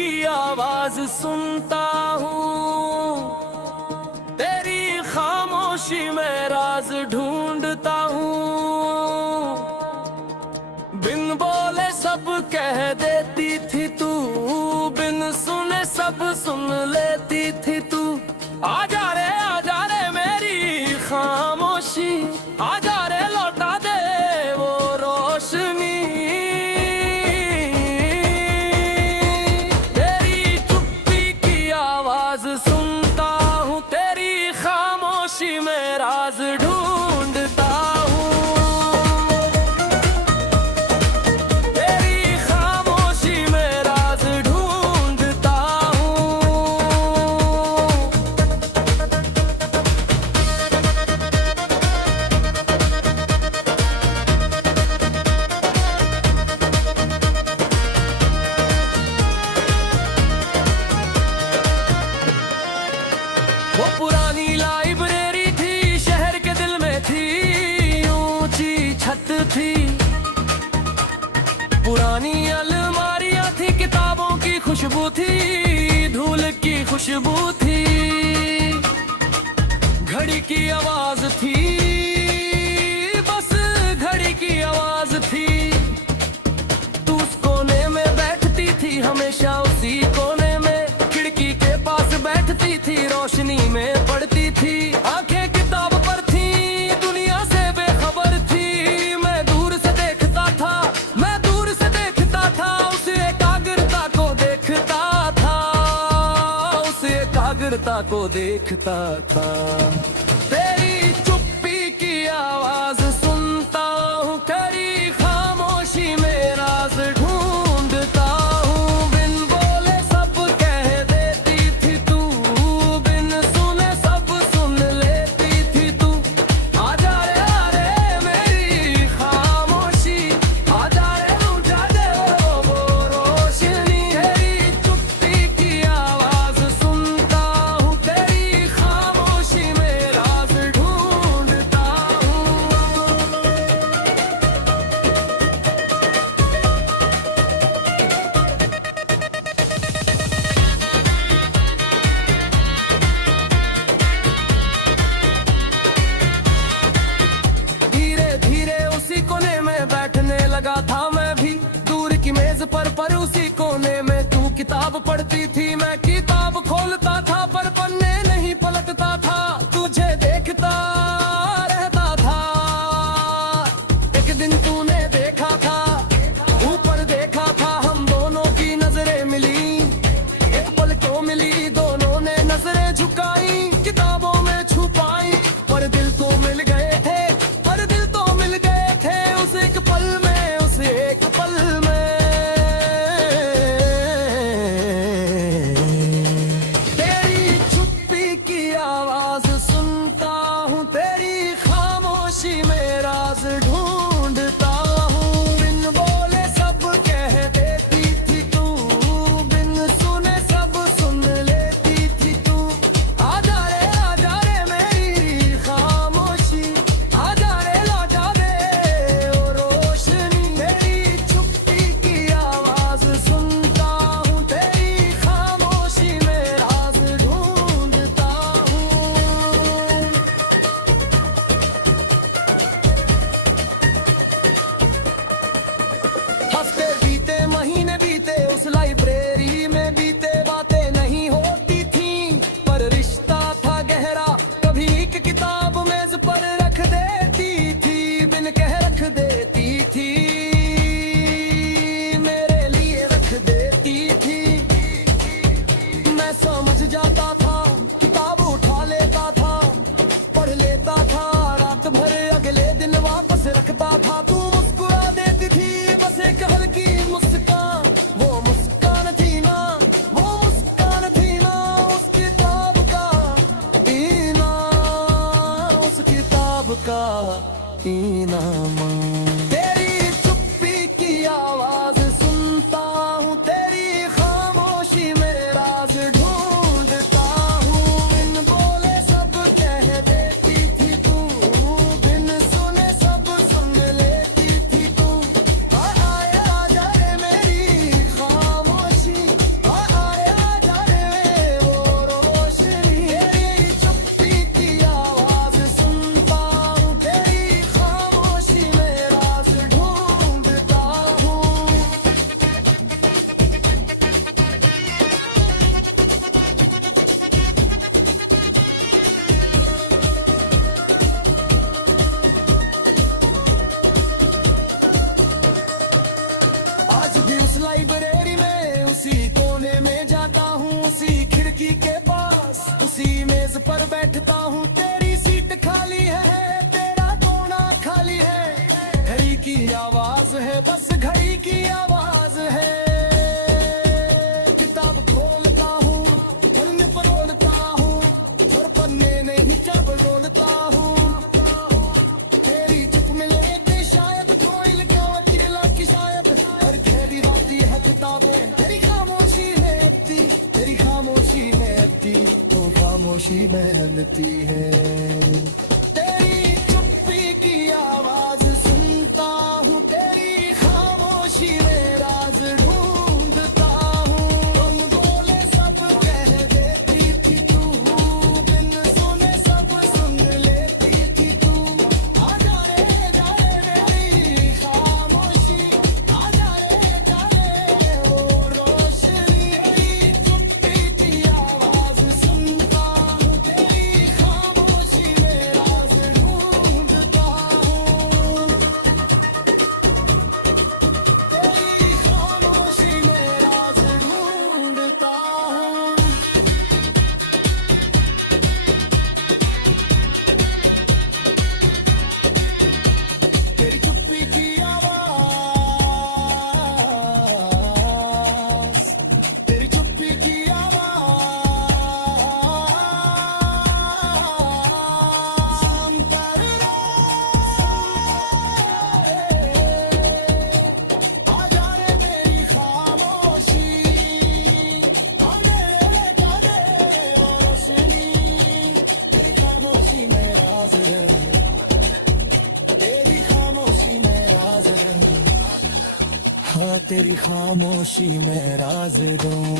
की आवाज सुनता हूँ, तेरी खामोशी में राज ढूंढता हूँ। बिन बोले सब कह देती थी तू, बिन सुने सब सुन लेती थी तू। आजा रे मेरी खामोशी, आजा रे लौटा दे वो रोशनी। तेरी चुप्पी की आवाज सुनता हूँ, तेरी खामोशी में राज ढूंढता हूँ। तेरी खामोशी में राज ढूंढता हूँ। वो पुरानी लाइब्रेरी थी, शहर के दिल में थी, ऊंची छत थी। पुरानी अलमारियां थी, किताबों की खुशबू थी, धूल की खुशबू थी। घड़ी की आवाज थी, बस घड़ी की आवाज थी। तू उस कोने में बैठती थी, हमेशा उसी कोने में, खिड़की के पास बैठती थी, रोशनी में पढ़ती थी। आंखें किताब पर थी, दुनिया से बेखबर थी। मैं दूर से देखता था, मैं दूर से देखता था, उस एकाग्रता को देखता था, उस एकाग्रता को देखता था। तेरी चुप्पी की आवाज सुनता हूँ, तेरी खामोशी में राज ढूंढता हूँ। बिन बोले सब कह देती थी तू, बिन सुने सब सुन लेती थी तू। आजा रे मेरी खामोशी, आजा रे लुटा दे वो रोशनी। तेरी चुप्पी की आवाज सुनता हूँ, तेरी खामोशी में राज ढूंढता हूँ। धीरे धीरे उसी कोने में बैठने लगा था मैं भी, दूर की मेज पर उसी कोने में तू किताब पढ़ती थी। मैं किताब खोलता था पर पन्ने नहीं पलटता था, तुझे देखता रहता था। एक दिन तूने देखा था, ऊपर देखा था, हम दोनों की नजरें मिली। एक पल को मिली, दोनों ने नजरें झुकाई, किताबों में छुपाई, पर दिल तो मिल गए थे, पर दिल तो मिल गए थे उस एक पल में, उस एक पल में। तेरी चुप्पी की आवाज सुनता हूँ, तेरी खामोशी में राज ढूंढता हूँ। बिन बोले सब कह देती थी तू, बिन सुने सब सुन लेती थी तू। आजा रे मेरी खामोशी, आजा रे लौटा दे वो रोशनी। तेरी चुप्पी की आवाज सुनता हूँ, तेरी खामोशी में राज ढूंढता हूँ। हफ्ते बीते, महीने बीते, उस लाइब्रेरी में बीते, बातें नहीं होती थी, पर रिश्ता था गहरा। कभी एक किताब मेज पर रख देती थी, बिन कह रख देती थी, मेरे लिए रख देती थी। मैं समझ जाता था, किताब उठा लेता था, पढ़ लेता था, रात भर अगले दिन वापस रखता था। तू मुस्कुरा देती थी, बस एक हल्की मुस्कान, वो मुस्कान थी ना, वो मुस्कान थी ना, उस किताब का इनाम, उस किताब का इनाम। तेरी चुप्पी की आवाज सुनता हूँ, तेरी खामोशी में राज ढूंढता हूँ। बिन बोले सब कह देती थी तू, बिन सुने सब सुन लेती थी तू। आजा रे मेरी खामोशी, पर बैठता हूँ, तेरी सीट खाली है, तेरा कोना खाली है। घड़ी की आवाज है, बस घड़ी की आवाज है। किताब खोलता हूँ, पन्ने परोड़ता हूँ, और पन्ने नहीं जब रोड़ता हूँ। तेरी चुप में लेके शायद कोई लगा अकेला की शायद, हर खेली राती है किताबें। तेरी खामोशी में अति, तेरी खामोशी में अति, तो खामोशी मेहनती है। तेरी चुप्पी की आवाज सुनता हूँ, तेरी खामोशी में राज ढूंढता हूँ। तुम बोले सब कह देती थी तू, बिन सुने सब सुन लेती थी तू। आजा रे जा रे मेरी खामोशी, आजा रे जा रे ओ रोशनी। तेरी चुप्पी की आवाज सुनता हूँ, तेरी खामोशी में राज ढूंढता हूँ। तेरी खामोशी में राज ढूंढता हूँ। तेरी चुप्पी की आवाज, तेरी चुप्पी की आवाज पर आजा रे मेरी खामोशी, आजा रे जा दे वो रोशनी। तेरी खामोशी में राज है, तेरी खामोशी में राज है। हाँ तेरी खामोशी में राज दूँ।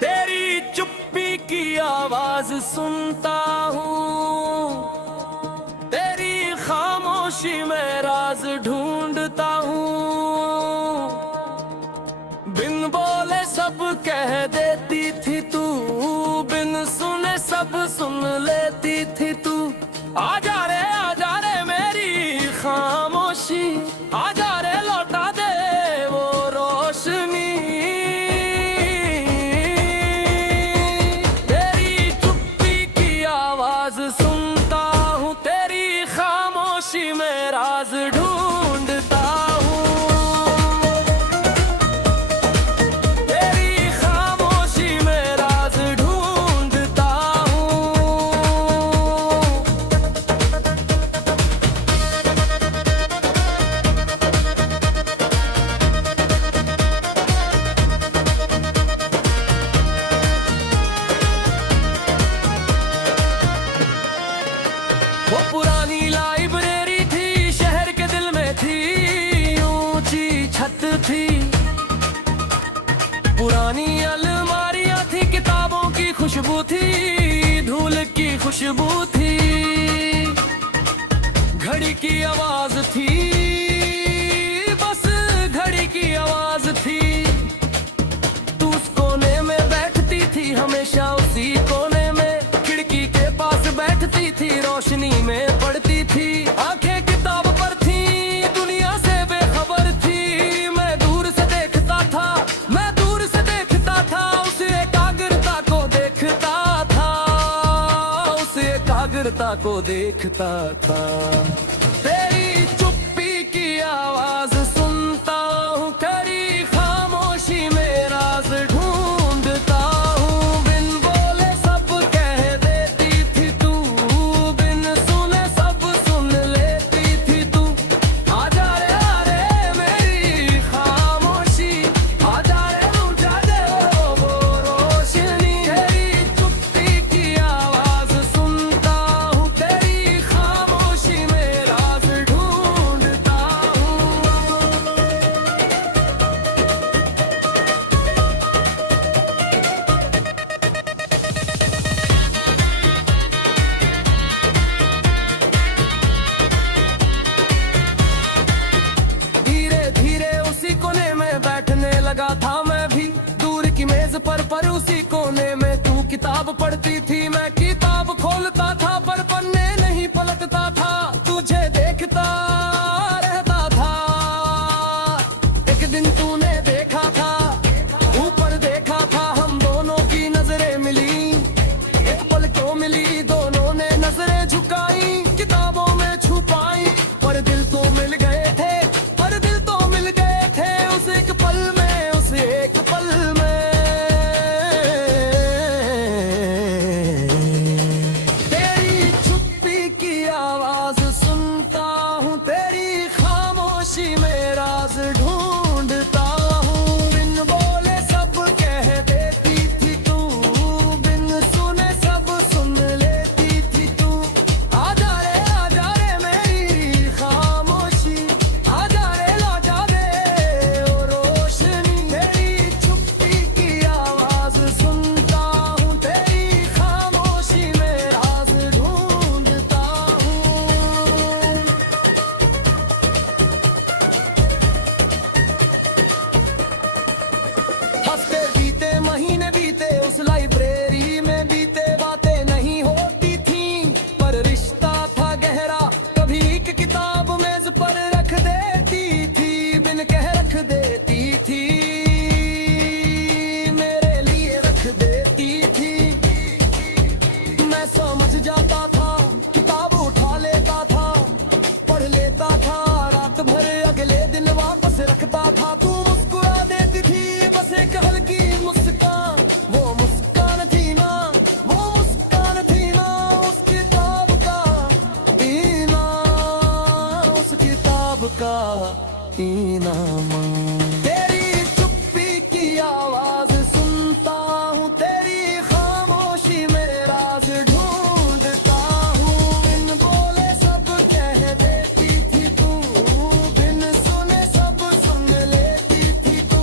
तेरी चुप्पी की आवाज सुनता हूँ, तेरी खामोशी में राज ढूंढता हूँ। बिन बोले सब कह देती थी तू, बिन सुने सब सुन लेती थी तू। आजा रे मेरी खामोशी, आजा रे लौटा दे वो रोशनी। तेरी चुप्पी की आवाज सुनता हूँ, तेरी खामोशी में राज ढूंढता हूँ। तेरी खामोशी में राज ढूंढता हूँ। वो पुरानी लाइब्रेरी थी, शहर के दिल में थी, ऊंची छत थी। पुरानी अलमारियां थी, किताबों की खुशबू थी, धूल की खुशबू थी। घड़ी की आवाज थी, बस घड़ी की आवाज थी। तू उस कोने में बैठती थी, हमेशा उसी कोने में, खिड़की के पास बैठती थी, रोशनी में पढ़ती थी। आंखें किताब पर थी, दुनिया से बेखबर थी। मैं दूर से देखता था, मैं दूर से देखता था, उस एकाग्रता को देखता था, उस एकाग्रता को देखता था। तेरी चुप्पी की आवाज सुनता हूँ, तेरी खामोशी में राज ढूंढता हूँ। बिन बोले सब कह देती थी तू, बिन सुने सब सुन लेती थी तू। आजा रे मेरी खामोशी, आजा रे लौटा दे वो रोशनी। तेरी चुप्पी की आवाज सुनता हूँ, तेरी खामोशी में किताब पढ़ती थी मैं, किताब खोलता था पर पन्ने नहीं पलटता था, तुझे देखता रहता था। एक दिन तूने देखा था, ऊपर देखा था, हम दोनों की नजरें मिली, एक पल को मिली, दोनों ने नजरें झुकाई, किताबों में छुपाई, पर दिल तो मिल गए थे, पर दिल तो मिल गए थे उस एक पल में, उस एक पल में। तेरी चुप्पी की आवाज सुनता हूँ, तेरी खामोशी में राज ढूंढता हूँ, बिन बोले सब कह देती थी तू, बिन सुने सब सुन लेती थी तू। आजा रे मेरी खामोशी, आजा रे लौटा दे ओ रोशनी, तेरी चुप्पी की आवाज सुनता हूँ, तेरी खामोशी में राज ढूंढता हूँ। हफ्ते बीते, महीने बीते, उस लाइब्रेरी में बीते, बातें नहीं होती थी पर रिश्ता था गहरा, कभी एक किताब मेज पर रख देती थी, बिन कह रख देती थी, मेरे लिए रख देती थी। मैं समझ जाता था, किताब उठा लेता था, पढ़ लेता था, रात भर अगले दिन वापस रखता था, तू मुस्कुरा देती थी, बस एक हल्की मुस्कान, वो मुस्कान थी ना, वो मुस्कान थी ना, उस किताब का इनाम, उस किताब का इनाम। तेरी चुप्पी की आवाज सुनता हूँ, तेरी खामोशी में राज ढूंढता हूँ, बिन बोले सब कह देती थी तू, बिन सुने सब सुन लेती थी तू।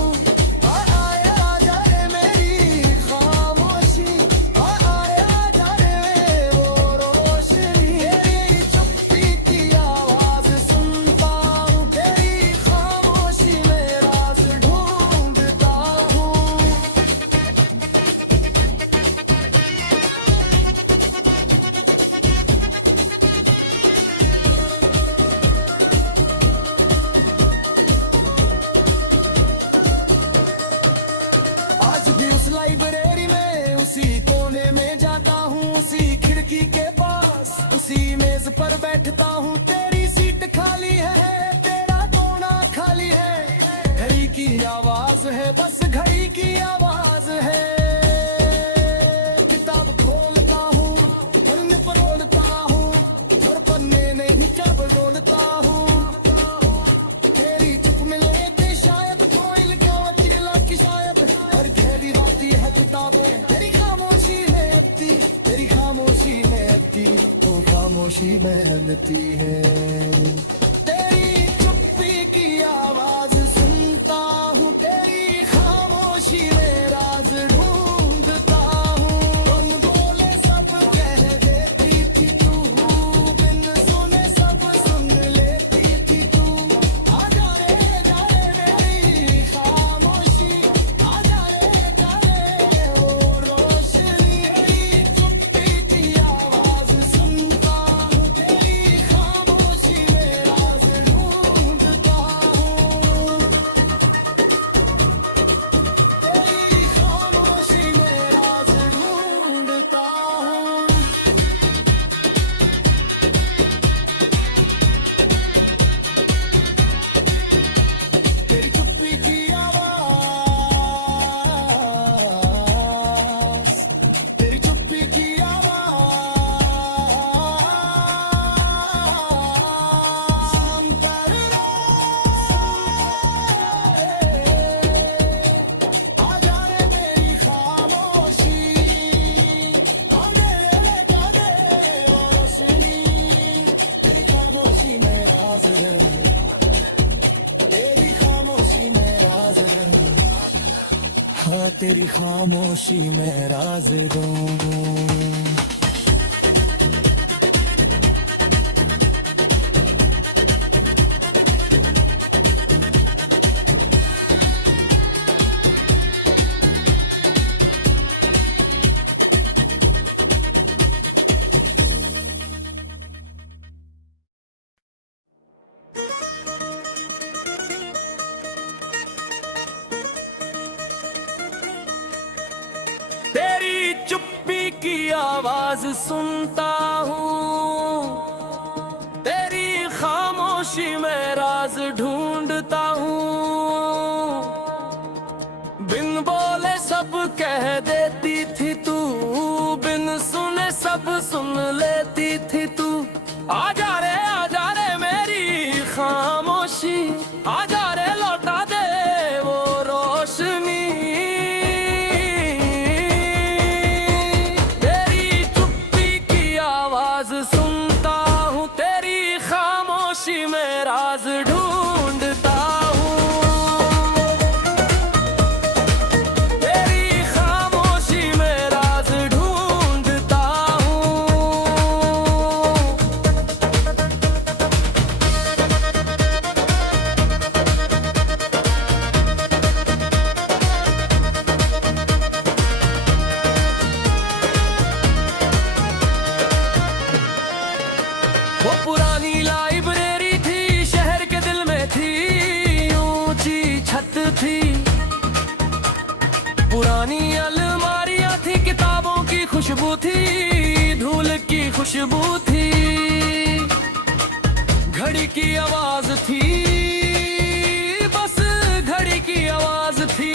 आजा रे मेरी खामोशी, आजा रे वो रोशनी, तेरी चुप्पी की आवाज सुनता हूँ, तेरी खामोशी में राज ढूंढता हूँ। आज भी उस लाइब्रेरी में, उसी कोने में जाता हूँ, उसी खिड़की के पास, उसी मेज पर बैठता हूँ, तेरी सीट खाली है, तेरा कोना खाली है, घड़ी की आवाज है, बस घड़ी की आवाज है। किताब खोलता हूँ, पन्ने परोलता हूँ, और पन्ने नहीं जब डोलता हूँ, तेरी चुप में लेके शायद कोई लगा चिल्ला की शायद, हर खेली होती है किताबें, तेरी खामोशी में अति, तेरी खामोशी में अति, वो खामोशी मेहनती है। तेरी चुप्पी की आवाज सुनता हूँ, तेरी खामोशी में राज ढूंढता हूँ, बिन बोले सब कह देती थी तू, बिन सुने सब सुन लेती थी तू। आजा रे मेरी खामोशी, आजा रे ओ रोशनी, तेरी चुप्पी की आवाज सुनता हूँ, तेरी खामोशी में राज ढूंढता हूँ, तेरी खामोशी में राज ढूंढता हूँ। तेरी चुप्पी की आवाज, तेरी चुप्पी की आवाज कर रे, आजा रे मेरी खामोशी, आजा रे वो रोशनी, तेरी खामोशी में राज है, तेरी खामोशी में राज है, हाँ तेरी खामोशी में राज दूँ। आवाज सुनता हूँ, तेरी खामोशी में राज ढूंढता हूँ। बिन बोले सब कह देती थी तू, बिन सुने सब सुन लेती थी तू। आजा रे मेरी खामोशी, आजा रे लौटा दे वो रोशनी। तेरी चुप्पी की आवाज सुनता हूँ, तेरी खामोशी में राज ढूंढता हूँ। तेरी खामोशी में राज ढूंढता हूँ। वो पुरानी लाइब्रेरी थी, शहर के दिल में थी, ऊंची छत थी। पुरानी अलमारियां थी, किताबों की खुशबू थी, धूल की खुशबू थी। घड़ी की आवाज थी, बस घड़ी की आवाज थी।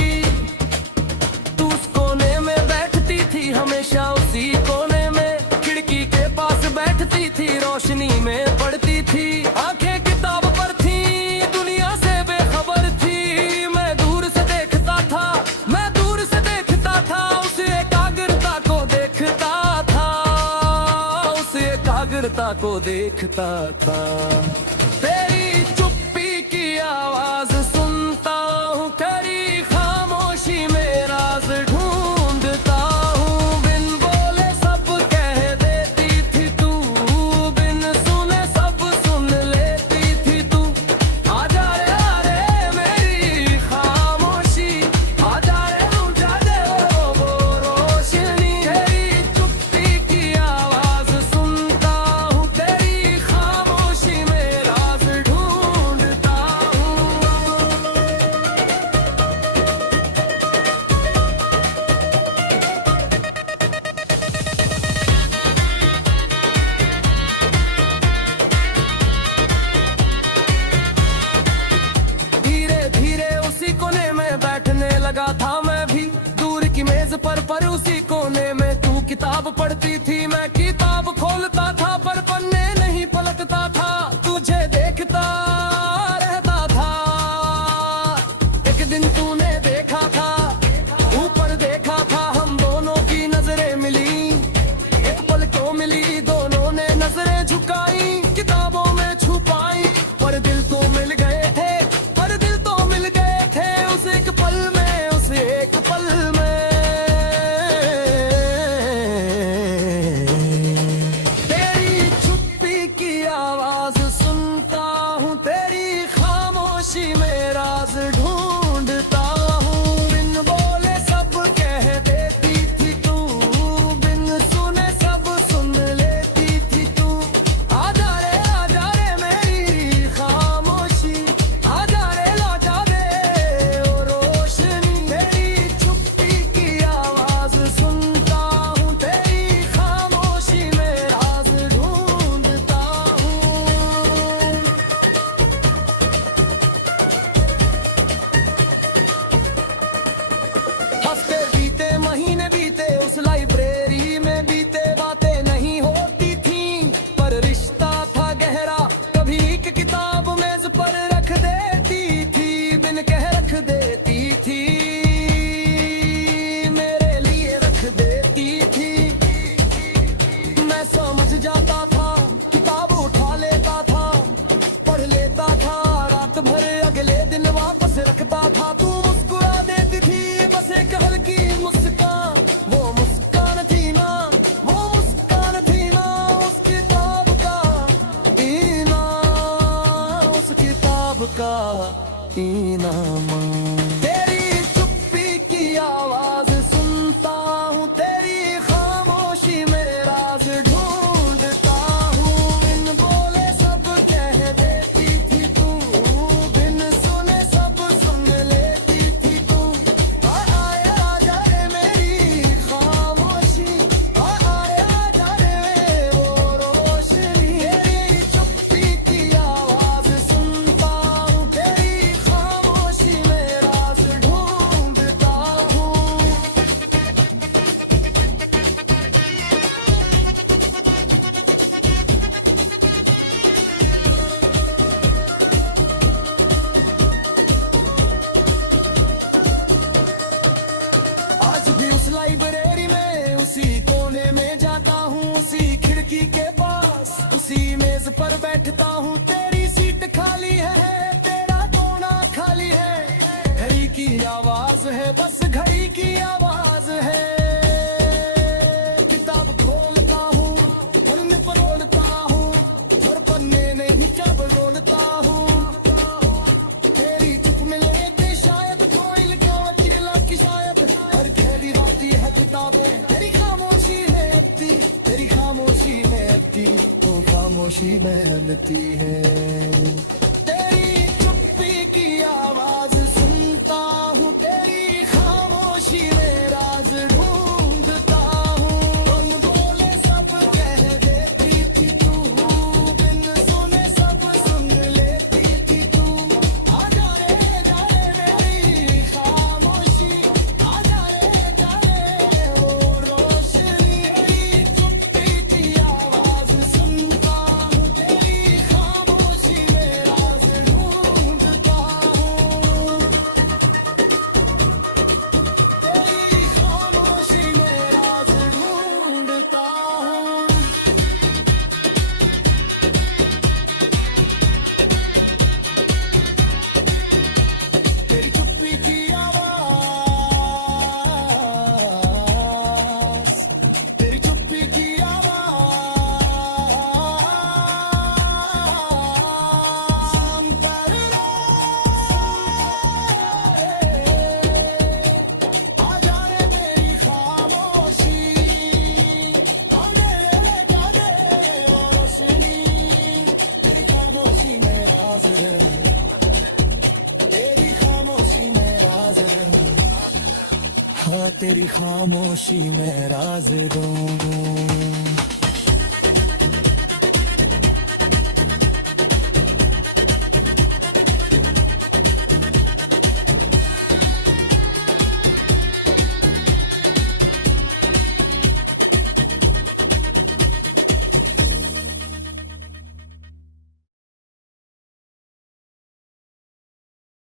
तू उस कोने में बैठती थी, हमेशा उसी कोने में, खिड़की के पास बैठती थी, रोशनी में पढ़ती थी। आंखें किताब पर थी, दुनिया से बेखबर थी। मैं दूर से देखता था, मैं दूर से देखता था, उस एकाग्रता को देखता था, उस एकाग्रता को देखता था। तेरी चुप्पी की आवाज सुनता हूँ, तेरी खामोशी में राज ढूंढता हूँ। बिन बोले सब कह देती थी तू, बिन सुने सब सुन लेती थी तू। आजा रे मेरी खामोशी, आजा रे लुटा दे वो रोशनी। तेरी चुप्पी की आवाज सुनता हूँ, तेरी खामोशी में राज ढूंढता हूँ। धीरे धीरे उसी कोने में बैठने लगा था मैं भी, दूर की मेज पर उसी कोने में तू किताब पढ़ती थी। मैं किताब खोलता था पर पन्ने नहीं पलटता था, तुझे देखता रहता था। एक दिन तूने देखा था, ऊपर देखा था, हम दोनों की नजरें मिली। एक पल क्यों मिली, दोनों ने नजरें झुकाई, किताबों में छुपाई, पर दिल तो मिल गए थे, पर दिल तो मिल गए थे उस एक पल में, उस एक पल में। तेरी चुप्पी की आवाज सुनता हूँ, तेरी खामोशी में राज ढूंढता हूँ। बिन बोले सब कह देती थी तू, बिन सुने सब सुन लेती थी तू। आजा रे मेरी खामोशी, आजा रे लौटा दे वो रोशनी। तेरी चुप्पी की आवाज सुनता हूँ, तेरी खामोशी में राज ढूंढता हूँ। हफ्ते बीते, महीने बीते, उस लाइब्रेरी में बीते, बातें नहीं होती थी पर रिश्ता था गहरा। कभी एक किताब मेज पर रख देती थी, बिन कह रख देती थी, मेरे लिए रख देती थी। मैं समझ जाता था, किताब उठा लेता था, पढ़ लेता था, रात भर अगले दिन वापस रखता था। तू मुस्कुरा देती थी, बस एक हल्की मुस्कान, वो मुस्कान थी ना, वो मुस्कान थी ना, उस किताब का इनाम, उस किताब का इनाम। तेरी चुप्पी की आवाज सुनता हूँ, तेरी खामोशी में राज ढूंढता हूँ। बिन बोले सब कह देती थी तू, बिन सुने सब सुन लेती थी तू। आजा रे मेरी खामोशी, आजा पर बैठता हूँ, तेरी सीट खाली है, तेरा कोना खाली है। घड़ी की आवाज है, बस घड़ी की आवाज है। किताब खोलता हूँ, पन्ने परोड़ता हूँ, और पन्ने नहीं जब रोलता हूँ। तेरी चुप में लेके शायद कोई लगावत चिल्ला की शायद, हर खेली राती है किताबें। तेरी खामोशी में अति, तेरी खामोशी में अति, तो खामोशी में अति है। तेरी चुप्पी की आवाज सुनता हूँ, तेरी खामोशी में राज ढूंढता हूँ। बिन बोले सब कह देती थी तू, बिन सुने सब सुन लेती थी तू। आजा रे जा रे मेरी खामोशी, आजा रे जा रे ओ रोशनी। तेरी चुप्पी की आवाज सुनता हूँ, तेरी खामोशी में राज ढूंढता हूँ। तेरी खामोशी में राज ढूंढता हूँ। तेरी चुप्पी की आवाज, तेरी चुप्पी की आवाज पर आजा रे मेरी खामोशी, आजा रे जा दे वो रोशनी। तेरी खामोशी में राज, तेरी खामोशी में राज, हाँ तेरी खामोशी में राज दूँ।